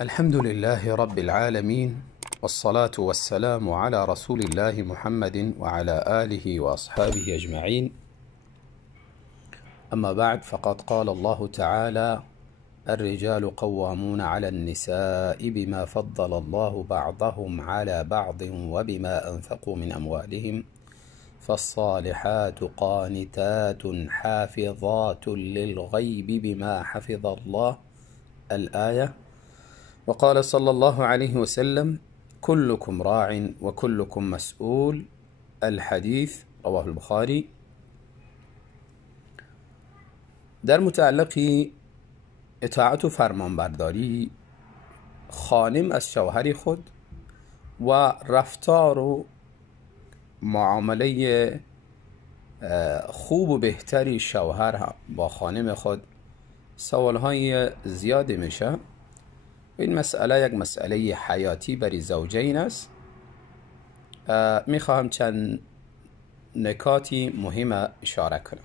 الحمد لله رب العالمين، والصلاة والسلام على رسول الله محمد وعلى آله وأصحابه أجمعين. أما بعد، فقد قال الله تعالى: الرجال قوامون على النساء بما فضل الله بعضهم على بعض وبما أنفقوا من أموالهم، فالصالحات قانتات حافظات للغيب بما حفظ الله. الآية. وقال صلى الله عليه وسلم: كلكم راع وكلكم مسؤول. الحديث رواه البخاری. در متعلق اطاعت و فرمانبرداری خانم از شوهر خود و رفتار و معامله خوب و بهتری شوهر با خانم خود سوالهای زیادی میشه. این مسئله یک مسئله حیاتی برای زوجین است. میخواهم چند نکاتی مهم اشاره کنم.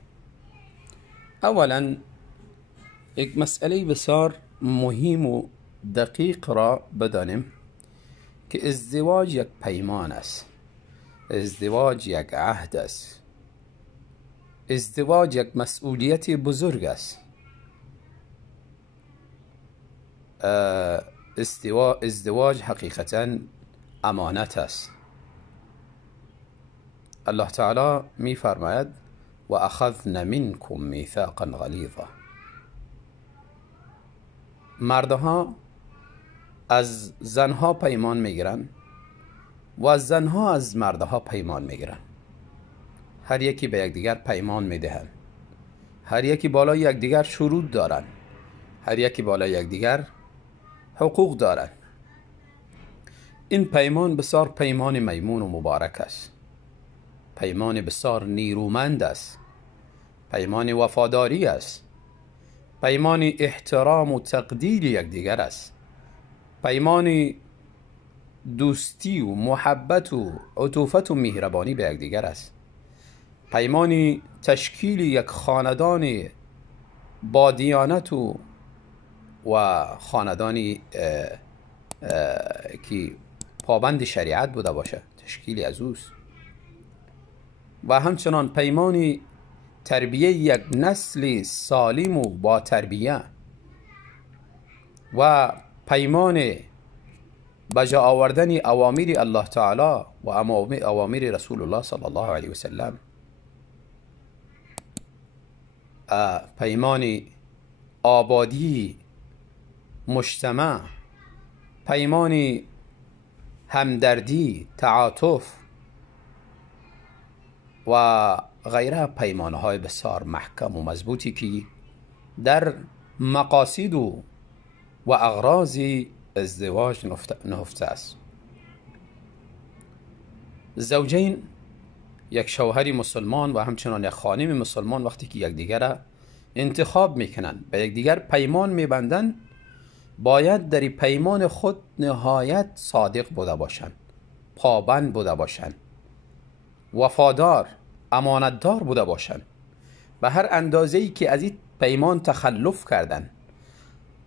اولا، یک مسئله بسیار مهم و دقیق را بدانیم که ازدواج یک پیمان است، ازدواج یک عهد است، ازدواج یک مسئولیت بزرگ است. ازدواج حقیقتا امانت است. الله تعالی می فرماید: و اخذن منکم میثاقا غلیظا. مردها از زنها پیمان میگیرن و از زنها از مردها پیمان میگیرن. هر یکی به یکدیگر پیمان میدهن، هر یکی بالای یکدیگر شروط دارن، هر یکی بالای یکدیگر حقوق دارن. این پیمان بسیار پیمان میمون و مبارک است، پیمان بسیار نیرومند است، پیمان وفاداری است، پیمان احترام و تقدیر یکدیگر است، پیمان دوستی و محبت و عطوفت و مهربانی به یکدیگر است، پیمان تشکیل یک خاندان با دیانت و خاندانی که پابند شریعت بوده باشه، تشکیلی از اوست. و همچنان پیمان تربیه یک نسل سالم و با تربیه و پیمان بجا آوردن اوامر الله تعالی و اوامر رسول الله صلی الله علیه وسلم، پیمان آبادی مجتمع، پیمان همدردی، تعاطف و غیره پیمانهای بسیار محکم و مضبوطی که در مقاصد و اغراض ازدواج نهفته است. زوجین، یک شوهر مسلمان و همچنان یک خانم مسلمان، وقتی که یکدیگر انتخاب میکنن، به یکدیگر پیمان میبندن، باید در پیمان خود نهایت صادق بوده باشند، پابند بوده باشند، وفادار، امانتدار بوده باشند. به هر اندازه‌ای که از این پیمان تخلف کردن،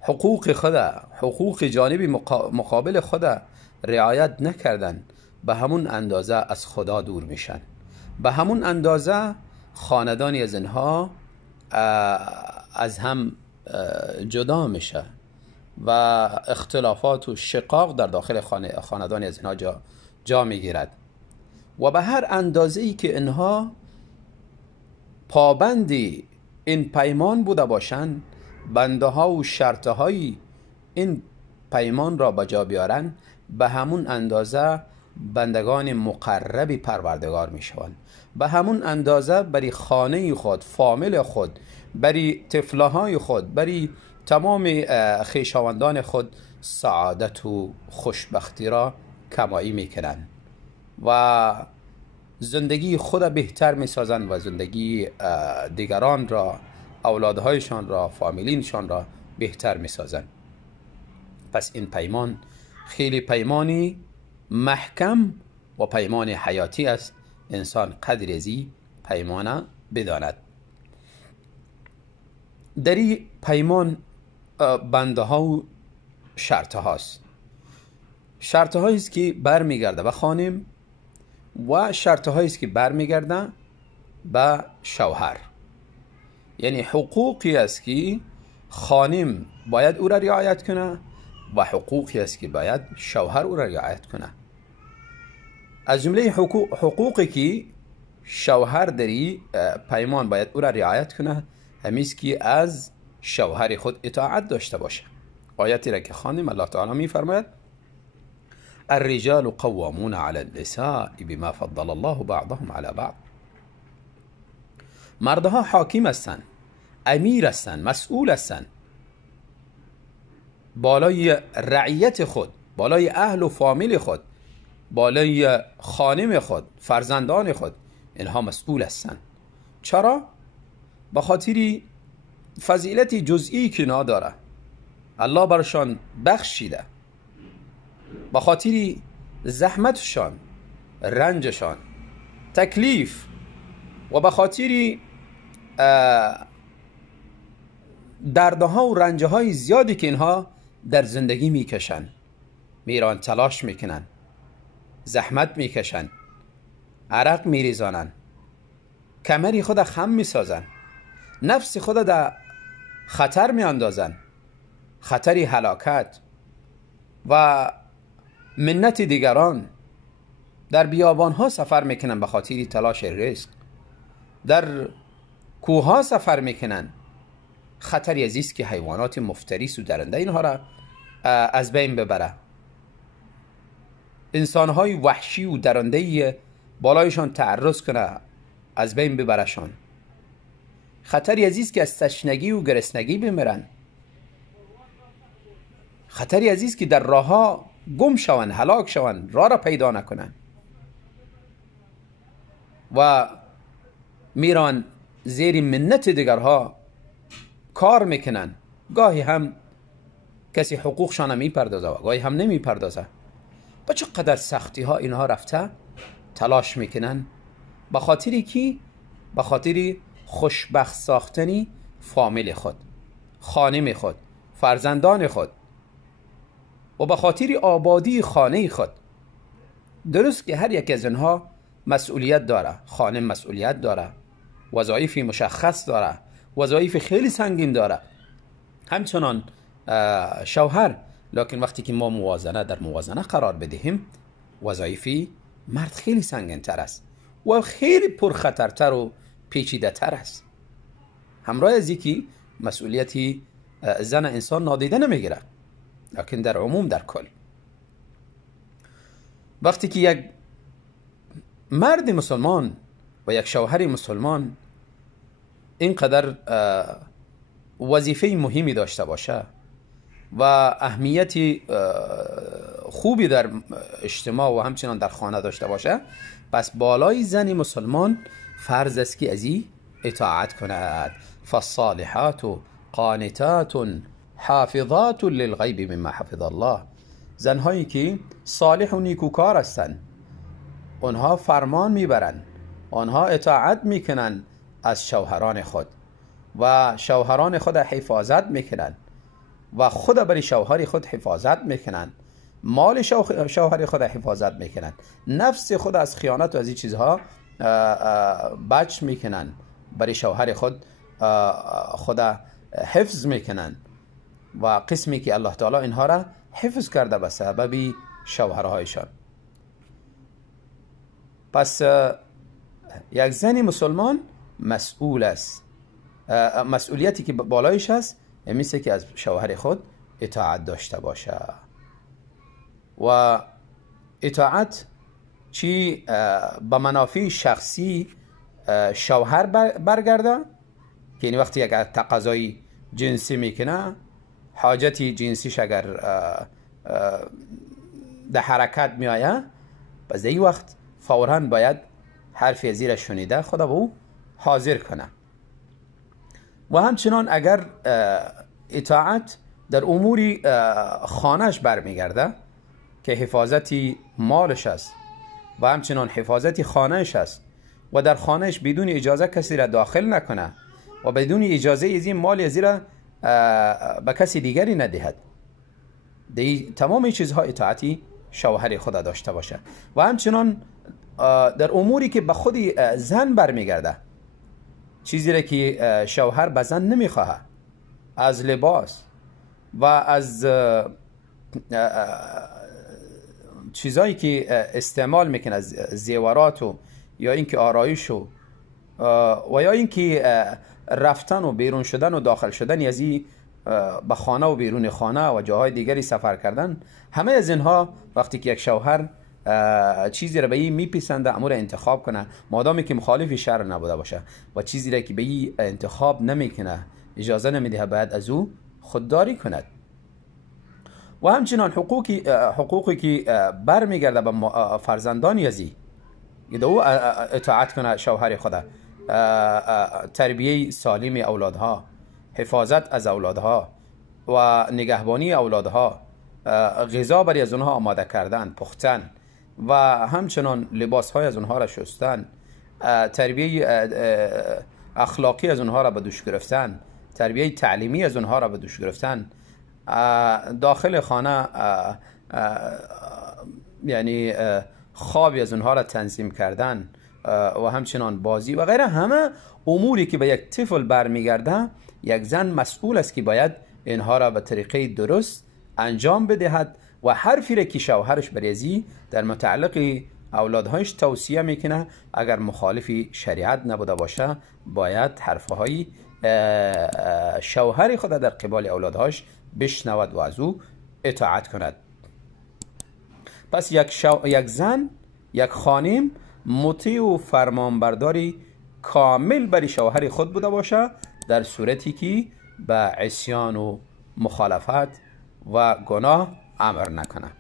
حقوق خود، حقوق جانب مقابل خود رعایت نکردن، به همون اندازه از خدا دور میشن، به همون اندازه خاندانی از اینها از هم جدا میشه و اختلافات و شقاق در داخل خاندان از اینها جا میگیرد. و به هر اندازه‌ای که اینها پابندی این پیمان بوده باشند، بنده ها و شرطه های این پیمان را بجا بیارن، به همون اندازه بندگان مقرب پروردگار میشوند، به همون اندازه بری خانه خود، فامیل خود، بری طفله های خود، بری تمام خویشاوندان خود سعادت و خوشبختی را کمایی میکنن و زندگی خود بهتر میسازن و زندگی دیگران را، اولادهایشان را، فامیلینشان را بهتر میسازن. پس این پیمان خیلی پیمانی محکم و پیمان حیاتی است. انسان قدر ازی پیمان بداند. در این پیمان بنده ها و شرط هاست. شرط هایی است که برمیگرده به خانم و شرط هایی است که برمیگرده به شوهر. یعنی حقوقی است که خانم باید او را رعایت کنه و حقوقی است که باید شوهر او را رعایت کنه. از جمله حقوقی که شوهر در پیمان باید او را رعایت کنه همیست که از شوهر خود اطاعت داشته باشه. آیتی را که خواندیم الله تعالی می فرماید الرجال قوامون على النساء بما فضل الله بعضهم على بعض. مردها حاکم هستند، امیر هستند، مسئول هستند بالای رعیت خود، بالای اهل و فامیل خود، بالای خانم خود، فرزندان خود. اینها مسئول هستند. چرا؟ به خاطر فضیلت جزئی که اینا داره، الله برشان بخشیده، به خاطر زحمتشان، رنجشان، تکلیف و به خاطر دردها و رنجهای زیادی که اینها در زندگی میکشن، میران تلاش میکنن، زحمت میکشن، عرق میریزانن، کمری خود خم میسازن، نفس خود در خطر میاندازن، خطری هلاکت و منت دیگران. در بیابانها سفر میکنن به خاطر تلاش رزق، در کوهها سفر میکنن، خطری عزیز که حیوانات مفترس و درنده اینها را از بین ببره. انسانهای وحشی و درنده بالایشان تعرض کنه، از بین ببرشان. خطری عزیز که از تشنگی و گرسنگی بمیرن. خطری عزیز که در راهها گم شون، هلاک شون، راه را پیدا نکنن و میران زیر منت دیگرها کار میکنن. گاهی هم کسی حقوقشان میپردازه و گاهی هم نمیپردازه. با چقدر سختی ها اینها رفته تلاش میکنن به خاطری که به خاطر خوشبخت ساختنی فامیل خود، خانم خود، فرزندان خود و به خاطر آبادی خانه خود. درست که هر یک از اینها مسئولیت داره. خانم مسئولیت داره، وظایف مشخص داره، وظایف خیلی سنگین داره، همچنان شوهر. لکن وقتی که ما در موازنه قرار بدهیم، وظایف مرد خیلی سنگین تر است و خیلی پرخطرتر و پیچیده تر است. همراه از اینکه مسئولیتی زن انسان نادیده نمیگیره، لکن در عموم، در کل، وقتی که یک مرد مسلمان و یک شوهر مسلمان اینقدر وظیفه مهمی داشته باشه و اهمیت خوبی در اجتماع و همچنان در خانه داشته باشه، پس بالای زن مسلمان فرض است که از این اطاعت کند. فالصالحات قانتات حافظات للغیب مما حفظ الله. زنهایی که صالح و نیکوکار هستند، آنها فرمان میبرند، آنها اطاعت میکنند از شوهران خود و شوهران خود حفاظت میکنند و خود برای شوهر خود حفاظت میکنند، مال شوهر خود حفاظت میکنند، نفس خود از خیانت و از این چیزها بچ میکنند، برای شوهر خود حفظ میکنند و قسمی که الله تعالی اینها را حفظ کرده به سبب شوهرهایشان. پس یک زن مسلمان مسئول است. مسئولیتی که بالایش است مثل که از شوهر خود اطاعت داشته باشه و اطاعت چی به منافع شخصی شوهر برگرده، که یعنی وقتی یک تقاضای جنسی میکنه، حاجتی جنسیش اگر در حرکت میآید، پس این وقت فوراً باید حرفی از زیر شنیده خدا به او حاضر کنه. و همچنان اگر اطاعت در امور خانهش برمیگرده که حفاظتی مالش است و همچنان حفاظتی خانهش است و در خانهش بدون اجازه کسی را داخل نکنه و بدون اجازه از این مال از را به کسی دیگری ندهد، تمام چیزها اطاعتی شوهر خود داشته باشه. و همچنان در اموری که به خود زن برمیگرده، چیزی را که شوهر به زن نمیخواه، از لباس و از چیزایی که استعمال میکنه، از زیورات و یا اینکه آرایش و یا اینکه رفتن و بیرون شدن و داخل شدن یزی به خانه و بیرون خانه و جاهای دیگری سفر کردن، همه از اینها وقتی که یک شوهر چیزی را به این میپسنده امور انتخاب کنه، مادامی که مخالف شرع نبوده باشه، و چیزی را که به این انتخاب نمیکنه اجازه نمیده باید از او خودداری کند. و همچنان حقوقی که برمیگرده به فرزندان یزی، ایده او اطاعت کنه شوهر خدا، تربیه سالم اولادها، حفاظت از اولادها و نگهبانی اولادها، غذا برای از اونها آماده کردن، پختن و همچنان لباسهای از اونها را شستن، تربیه اخلاقی از اونها را به دوش گرفتن، تربیه تعلیمی از اونها را به دوش گرفتن، داخل خانه یعنی خوابی از اونها را تنظیم کردن و همچنان بازی و غیره. همه اموری که به یک طفل برمیگرده، یک زن مسئول است که باید اینها را به طریقه درست انجام بدهد و حرفی را که شوهرش بریزی در متعلق اولادهایش توصیه میکنه، اگر مخالفی شریعت نبوده باشه باید حرفهای شوهر خود در قبال اولادهاش بشنود و از او اطاعت کند. پس یک زن، یک خانم مطیع و فرمانبرداری کامل برای شوهر خود بوده باشه، در صورتی که به عصیان و مخالفت و گناه امر نکنه.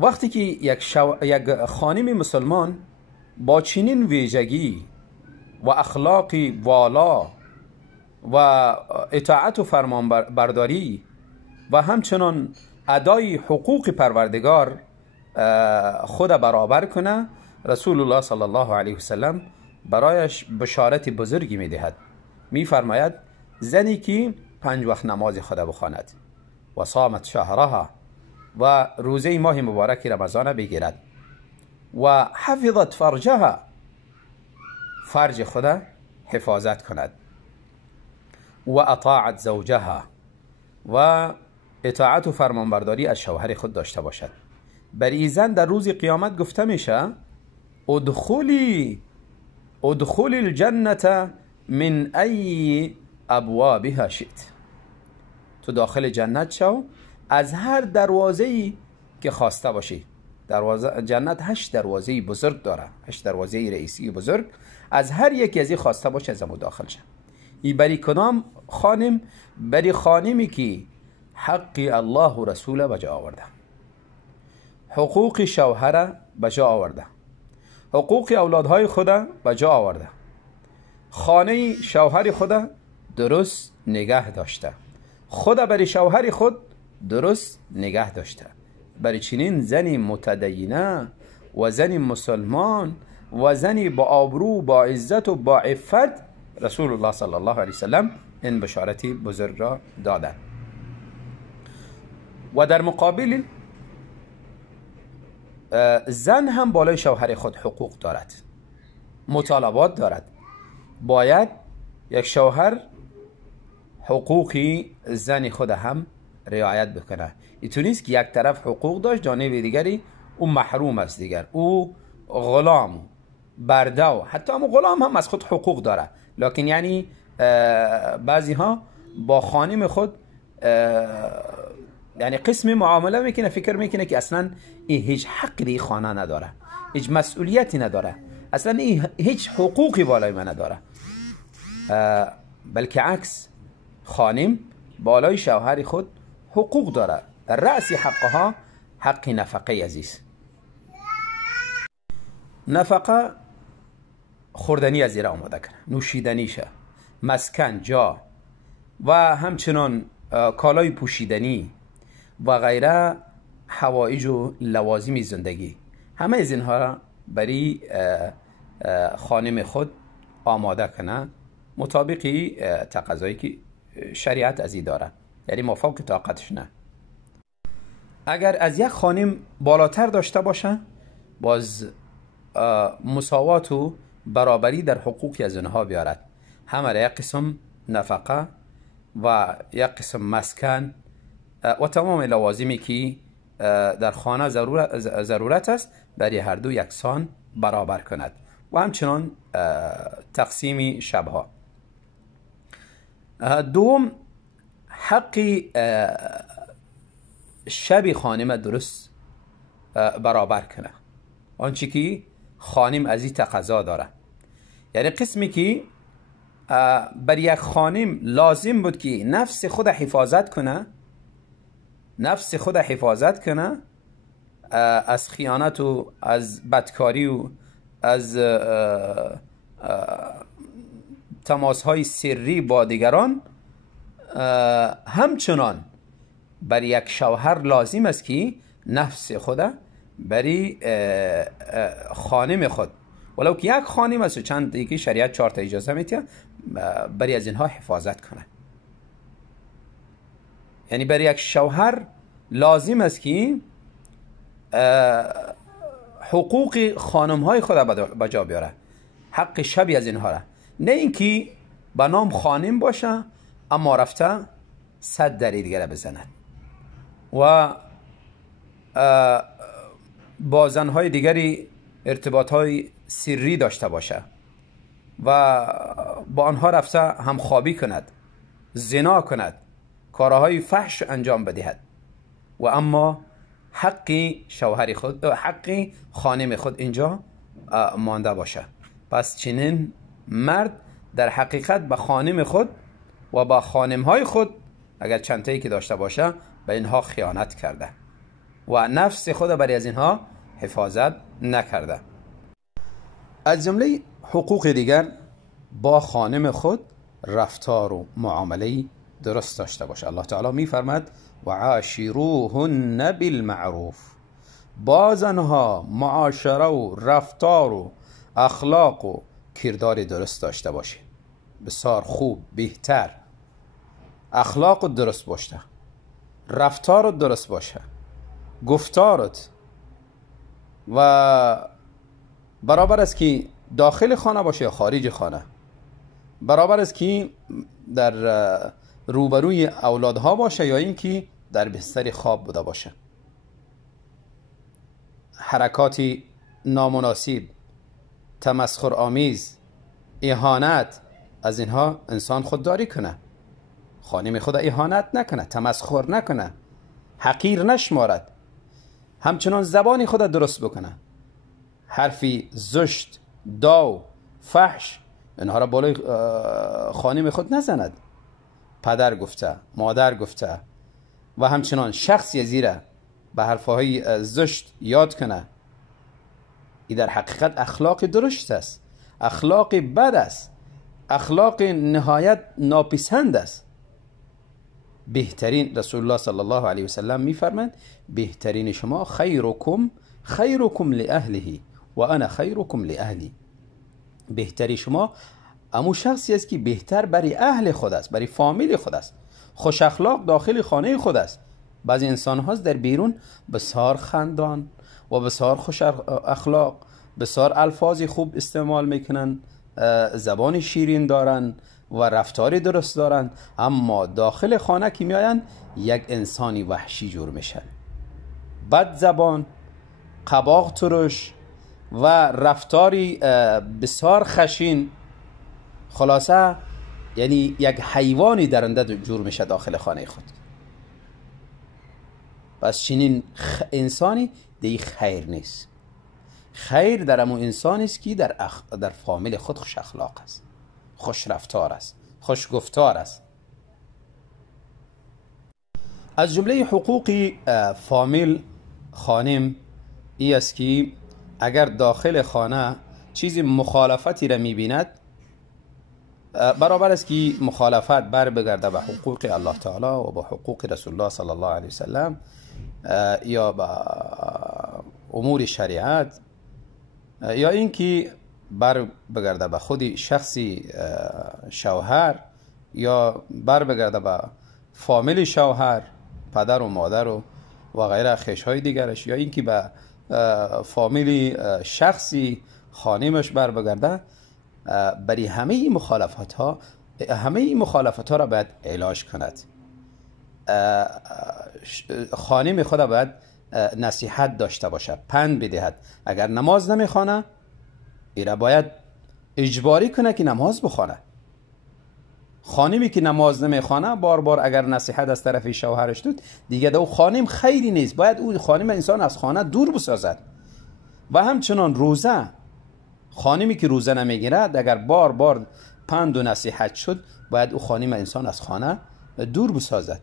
وقتی که یک خانم مسلمان با چنین ویژگی و اخلاقی والا و اطاعت و فرمانبرداری و همچنان ادای حقوق پروردگار خود برابر کنه، رسول الله صلی الله علیه وسلم برایش بشارت بزرگی میدهد. میفرماید زنی که 5 وقت نماز خود بخواند و صامت شهرها و روزه ماه مبارک رمضان بگیرد و حفظت فرجها، فرج خود حفاظت کند و اطاعت زوجها و اطاعت و فرمانبرداری از شوهر خود داشته باشد، برای زن در روز قیامت گفته میشه ادخلی الجنة من ای ابوابها شئت، تو داخل جنت شو از هر دروازه‌ای که خواسته باشی. جنت 8 دروازه بزرگ داره، 8 دروازه رئیسی بزرگ، از هر یکی از این خواسته باشه از داخل شه. این بری کدام خانم؟ بری خانمی که حق الله و رسول بجا آورده، حقوق شوهر بجا آورده، حقوق اولادهای خود بجا آورده، خانه شوهر خود درست نگه داشته، خود برای شوهر خود درست نگه داشته. برای چنین زنی متدینه و زنی مسلمان و زنی با آبرو، با عزت و با عفت، رسول الله صلی الله علیه وسلم این بشارتی بزرگ را دادند. و در مقابل زن هم بالای شوهر خود حقوق دارد، مطالبات دارد. باید یک شوهر حقوقی زن خود هم رعایت بکنه. اینطور نیست که یک طرف حقوق داشت جانب دیگری او محروم است، دیگر او غلام برده، و حتی هم غلام هم از خود حقوق داره، لکن یعنی بعضی ها با خانم خود یعنی قسم معامله میکنه، فکر میکنه که اصلا این هیچ حقی دی خانه نداره، هیچ مسئولیتی نداره، اصلا این هیچ حقوقی بالای من نداره. بلکه عکس، خانم بالای شوهر خود حقوق داره. رأس حقها حق نفقه عزیز. نفقه خوردنی از زیر آماده کنه، نوشیدنیشه، مسکن، جا و همچنان کالای پوشیدنی و غیره، حوائج و لوازم زندگی، همه از اینها را برای خانم خود آماده کنه مطابق تقاضایی که شریعت از این داره. یعنی ما فوق طاقتش نه. اگر از یک خانم بالاتر داشته باشه، باز مساوات و برابری در حقوقی از اینها بیارد. همه یک قسم نفقه و یک قسم مسکن و تمام لوازمی که در خانه ضرورت است برای هر دو یکسان برابر کند و همچنان تقسیم شبها. دوم، حق شب خانم درست برابر کنه، آنچه که خانم از این تقاضا داره. یعنی قسمی که بر یک خانم لازم بود که نفس خود حفاظت کنه از خیانت و از بدکاری و از تماس‌های سری با دیگران، همچنان بر یک شوهر لازم است که نفس خود بری خانم خود، ولو که یک خانم است و چند دیگه شریعت 4 تا اجازه میده، بری از اینها حفاظت کنه. یعنی بر یک شوهر لازم است که حقوق خانم های خود به جا بیاره، حق شبی از اینها را، نه اینکه به نام خانم باشه اما رفته 100 دری دیگه را بزند و با زنهای دیگری ارتباطهای سری داشته باشه و با آنها رفته همخوابی کند، زنا کند، کارهای فحش انجام بدهد و اما حق شوهر خود، حق خانم خود اینجا مانده باشه. پس چنین مرد در حقیقت به خانم خود و با خانمهای خود اگر چند تایی که داشته باشه به اینها خیانت کرده و نفس خود برای از اینها حفاظت نکرده. از جمله حقوق دیگر با خانم خود رفتار و معامله درست داشته باشه. الله تعالی میفرماد و عاشروهن بالمعروف، با زنها معاشره و رفتار و اخلاق و کردار درست داشته باشه. بسیار خوب، بهتر اخلاق درست باشه، رفتار درست باشه، گفتارت و برابر است که داخل خانه باشه یا خارج خانه، برابر است که در روبروی اولادها باشه یا اینکه در بستر خواب بوده باشه. حرکاتی نامناسب، تمسخر آمیز، اهانت، از اینها انسان خودداری کنه، خانم خود اهانت نکنه، تمسخر نکنه، حقیر نشمارد، همچنان زبانی خود درست بکنه، حرفی زشت، داو، فحش اینها را بالای خانم خود نزند. پدر گفته، مادر گفته و همچنان شخصی زیره به حرفهای زشت یاد کنه، این در حقیقت اخلاق درشت است، اخلاق بد است، اخلاق نهایت ناپسند است. بهترین، رسول الله صلی الله علیه و سلم میفرماید بهترین شما خیرکم لاهله و انا خیرکم لاهلی. بهتری شما امو شخصی است که بهتر برای اهل خود است، برای فامیل خود است، خوش اخلاق داخل خانه خود است. بعضی انسان هاست در بیرون بسیار خندان و بسیار خوش اخلاق، بسیار الفاظ خوب استعمال میکنن، زبان شیرین دارن و رفتاری درست دارن، اما داخل خانه که میاین یک انسانی وحشی جور میشن، بد زبان، قباق ترش و رفتاری بسیار خشین. خلاصه یعنی یک حیوانی درنده جور میشه داخل خانه خود. پس چنین انسانی دی خیر نیست. خیر در امو انسانی است که در فامیل خود خوش اخلاق است، خوش رفتار است، خوش گفتار است. از جمله حقوق فامیل خانم ای است که اگر داخل خانه چیزی مخالفتی را میبیند، برابر است که مخالفت بر بگرده به حقوق الله تعالی و به حقوق رسول الله صلی الله علیه وسلم یا به امور شریعت، یا اینکه بر بگرده به خودی شخصی شوهر، یا بر بگرده به فامیل شوهر، پدر و مادر و غیره خشهای دیگرش، یا اینکه به فامیل شخصی خانمش بر بگرده، برای همه این مخالفت ها را باید علاج کند. خانم خدا باید نصیحت داشته باشه، پند بدهد. اگر نماز نمیخوانه، ایره باید اجباری کنه که نماز بخوانه. خانمی که نماز نمیخوانه، بار بار اگر نصیحت از طرف شوهرش داد، دیگه دو خانم خیری نیست، باید او خانم انسان از خانه دور بسازد. و همچنان روزه، خانمی که روزه نمیگیرد، اگر بار بار پند و نصیحت شد، باید او خانم انسان از خانه دور بسازد.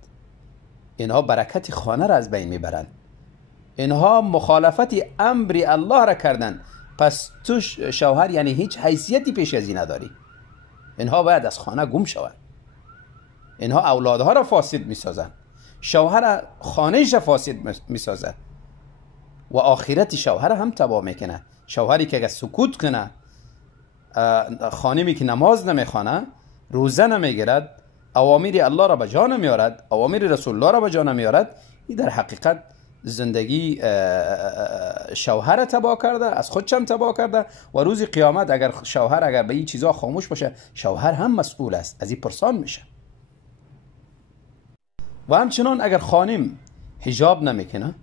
اینها برکت خانه را از بین میبرند. اینها مخالفت امر الله را کردن. پس تو شوهر یعنی هیچ حیثیتی پیش از این نداری. اینها باید از خانه گم شود. اینها اولادها را فاسد میسازند، شوهر خانهش را فاسد میسازد و آخرت شوهر هم تباه میکنه. شوهری که اگر سکوت کنه، خانمی که نماز نمیخوانه، روزه نمیگیرد، اوامر الله را به جا نمیارد، اوامر رسول الله را به جا نمیارد، این در حقیقت زندگی شوهر تباه کرده، از خودش هم تباه کرده. و روز قیامت اگر شوهر به این چیزا خاموش باشه، شوهر هم مسئول است، از این پرسان میشه. و همچنان اگر خانم حجاب نمیکنه،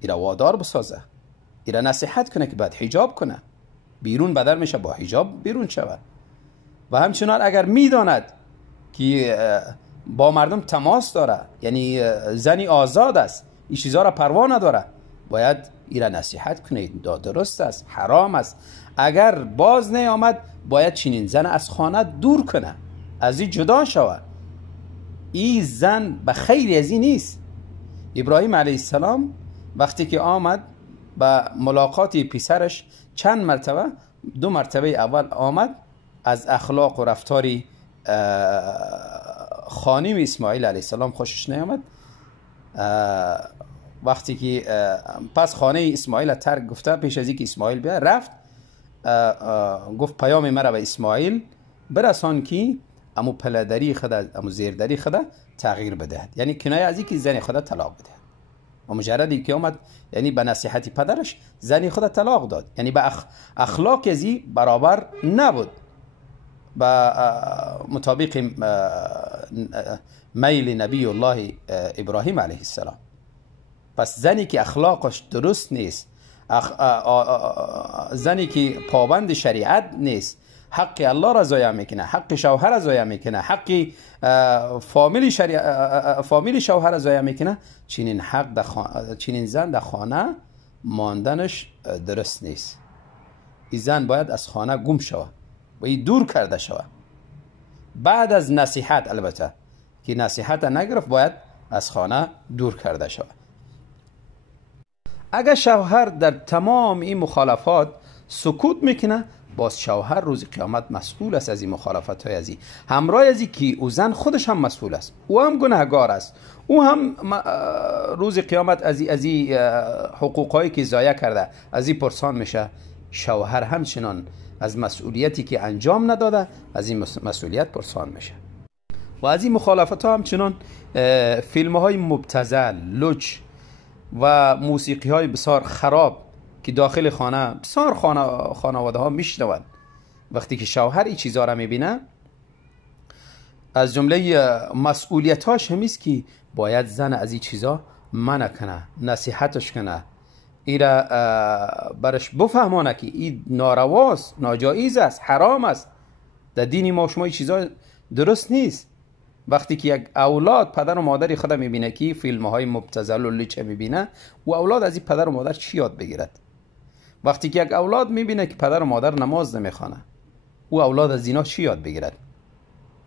ایره وادار بسازه، ایره نصیحت کنه که باید حجاب کنه، بیرون بدر میشه با حجاب بیرون شود. و همچنان اگر میداند که با مردم تماس داره، یعنی زنی آزاد است، این چیزا را پروا نداره، باید ایره نصیحت کنید، درست است، حرام است. اگر باز نیامد، باید چنین زن از خانه دور کنه، از این جدا شود. این زن به خیری از این نیست. ابراهیم علیه السلام وقتی که آمد به ملاقات پسرش، چند مرتبه، 2 مرتبه اول آمد، از اخلاق و رفتاری خانم اسماعیل علیه السلام خوشش نیامد. وقتی که پس خانه اسماعیل ترک گفته، پیش از اینکه اسماعیل بیا رفت، گفت پیام مرا به اسماعیل برسان که امو پلدری خدا، امو زیردری خدا تغییر بدهد، یعنی کنایه از اینکه زن خدا طلاق بده. و مجردی که اومد، یعنی به نصیحت پدرش زن خدا طلاق داد، یعنی به اخلاق ازی برابر نبود، با مطابق میل نبی الله ابراهیم علیه السلام. پس زنی که اخلاقش درست نیست، زنی که پابند شریعت نیست، حق الله را ضایع میکنه، حق شوهر را ضایع میکنه، حق فامیل شوهر را ضایع میکنه، چنین زن در خانه ماندنش درست نیست. این زن باید از خانه گم شود و این دور کرده شود. بعد از نصیحت، البته که نصیحت نگرفت، باید از خانه دور کرده شود. اگر شوهر در تمام این مخالفات سکوت میکنه، باز شوهر روز قیامت مسئول است از این مخالفت های ازی. همراه ازی که او زن خودش هم مسئول است، او هم گناهگار است، او هم روز قیامت از این حقوق هایی که ضایع کرده از این پرسان میشه. شوهر همچنان از مسئولیتی که انجام نداده از این مسئولیت پرسان میشه. و از این مخالفت ها همچنان فیلم های مبتذل، لوچ و موسیقی های بسیار خراب که داخل خانه بسیار خانواده ها میشنوند. وقتی که شوهر این چیزها را میبینه، از جمله مسئولیت هاش همیست که باید زن از این چیزها منع کنه، نصیحتش کنه، ایره برش بفهمانه که این نارواست، ناجایز است، حرام است، در دین ما شما این چیزها درست نیست. وقتی که یک اولاد پدر و مادری خدا میبینه که فیلم های مبتذل و لیچه میبینه، و اولاد از این پدر و مادر چی یاد بگیرد؟ وقتی که یک اولاد میبینه که پدر و مادر نماز نمیخوانه، او اولاد از اینا چی یاد بگیرد؟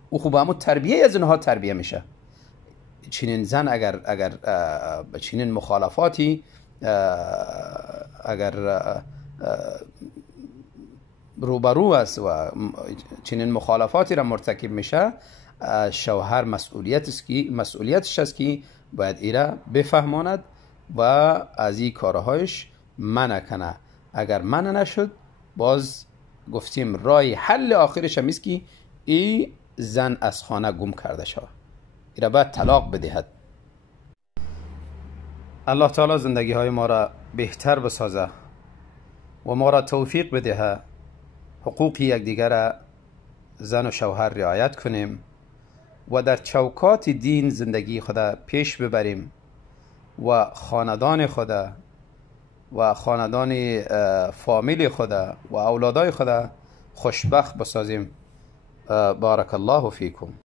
او خوب همون تربیه از اینها تربیه میشه. چنین زن اگر به چنین مخالفاتی اگر روبرو است و چنین مخالفاتی را مرتکب میشه، شوهر مسئولیتش است که باید ایره بفهماند و از این کارهایش منع کنه. اگر منع نشد، باز گفتیم رای حل آخرش هم است که این زن از خانه گم کرده شود. ایره باید طلاق بدهد. الله تعالی زندگی های ما را بهتر بسازه و ما را توفیق بدهد حقوق یکدیگر را زن و شوهر رعایت کنیم و در چوکات دین زندگی خود پیش ببریم و خاندان خود و خاندان فامیل خود و اولادای خود خوشبخت بسازیم. بارک الله فیکم.